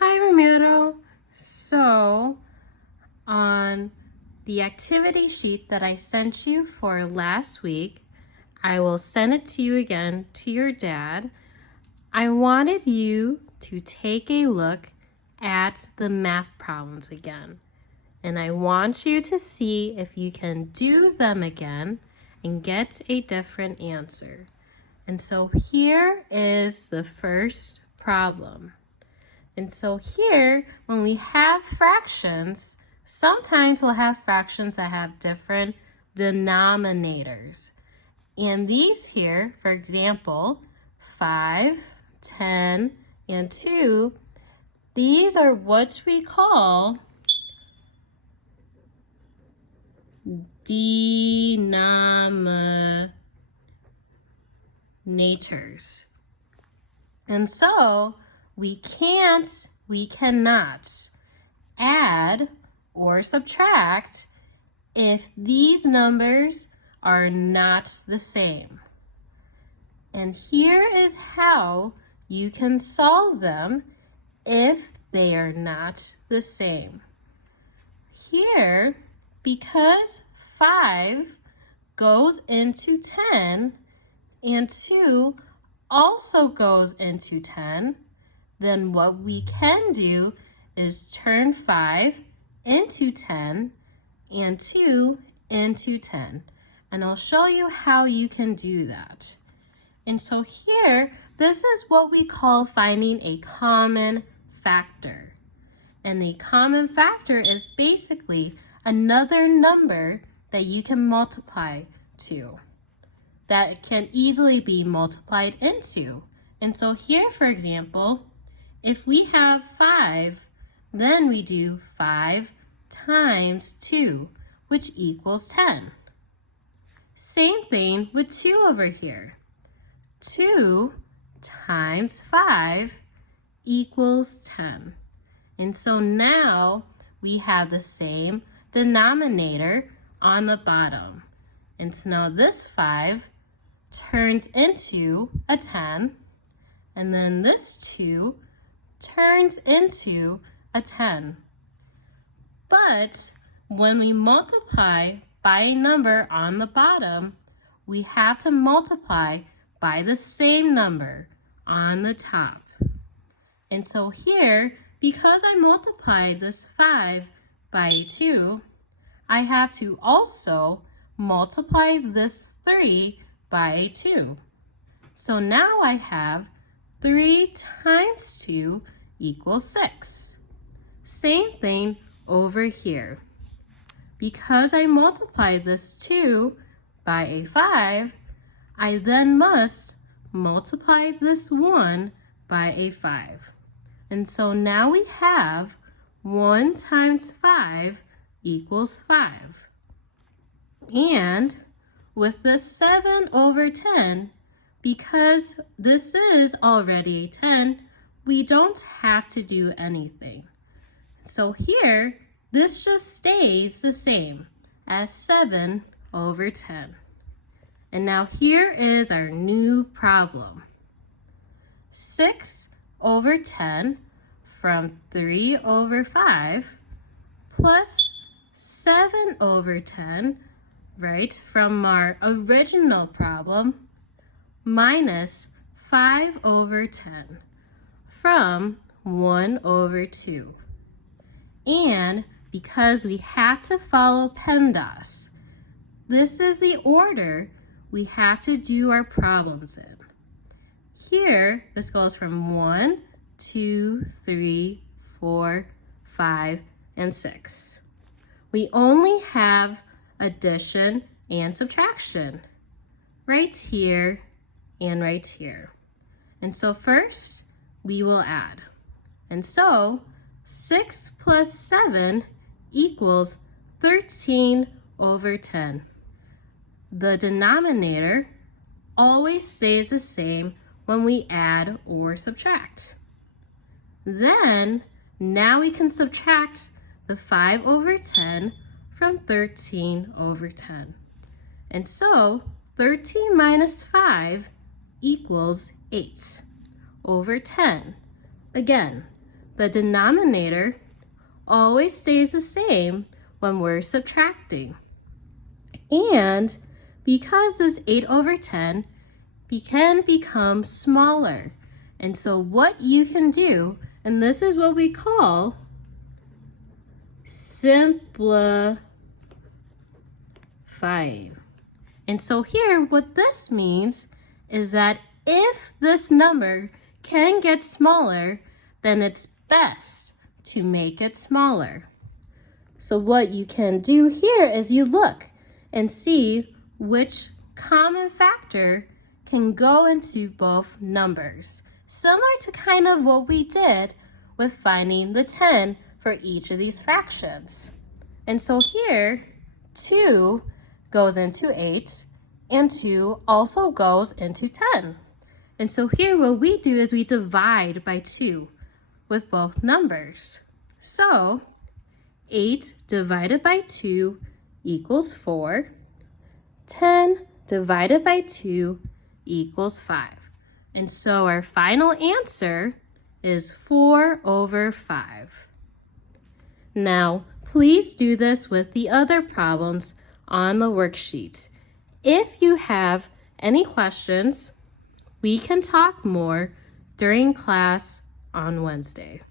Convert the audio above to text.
Hi, Ramiro. So, on the activity sheet that I sent you for last week, I will send it to you again to your dad. I wanted you to take a look at the math problems again. And I want you to see if you can do them again and get a different answer. And so here is the first problem. And so here, when we have fractions, sometimes we'll have fractions that have different denominators. And these here, for example, 5, 10, and 2, these are what we call denominators. And so we cannot add or subtract if these numbers are not the same. And here is how you can solve them if they are not the same. Here, because 5 goes into 10 and 2 also goes into 10, then what we can do is turn 5 into 10 and 2 into 10. And I'll show you how you can do that. And so here, this is what we call finding a common factor. And a common factor is basically another number that you can multiply to, that can easily be multiplied into. And so here, for example, if we have 5, then we do 5 times 2, which equals 10. Same thing with 2 over here. 2 times 5 equals 10. And so now we have the same denominator on the bottom. And so now this 5 turns into a 10, and then this 2 turns into a 10. But when we multiply by a number on the bottom, we have to multiply by the same number on the top. And so here, because I multiplied this 5 by 2, I have to also multiply this 3 by 2. So now I have 3 times 2 equals 6. Same thing over here. Because I multiplied this 2 by a 5, I then must multiply this 1 by a 5. And so now we have 1 times 5 equals 5. And with the 7 over 10, because this is already a 10, we don't have to do anything. So here, this just stays the same as 7 over 10. And now here is our new problem. 6 over 10 from 3 over 5 plus 7 over 10, right, from our original problem, minus 5 over 10 from 1 over 2. And because we have to follow PEMDAS, this is the order we have to do our problems in. Here, this goes from 1, 2, 3, 4, 5, and 6. We only have addition and subtraction right here and right here. And so first, we will add. And so 6 plus 7 equals 13 over 10. The denominator always stays the same when we add or subtract. Then, now we can subtract the 5 over 10 from 13 over 10. And so, 13 minus 5 equals 8 over 10. Again, the denominator always stays the same when we're subtracting. And because this 8 over 10 can become smaller. And so what you can do, and this is what we call simplifying. And so here, what this means is that if this number can get smaller, then it's best to make it smaller. So what you can do here is you look and see which common factor can go into both numbers, similar to kind of what we did with finding the 10 for each of these fractions. And so here, 2 goes into 8, and 2 also goes into 10. And so here what we do is we divide by 2 with both numbers. So 8 divided by 2 equals 4. 10 divided by 2 equals 5. And so our final answer is 4 over 5. Now, please do this with the other problems on the worksheet. If you have any questions, we can talk more during class on Wednesday.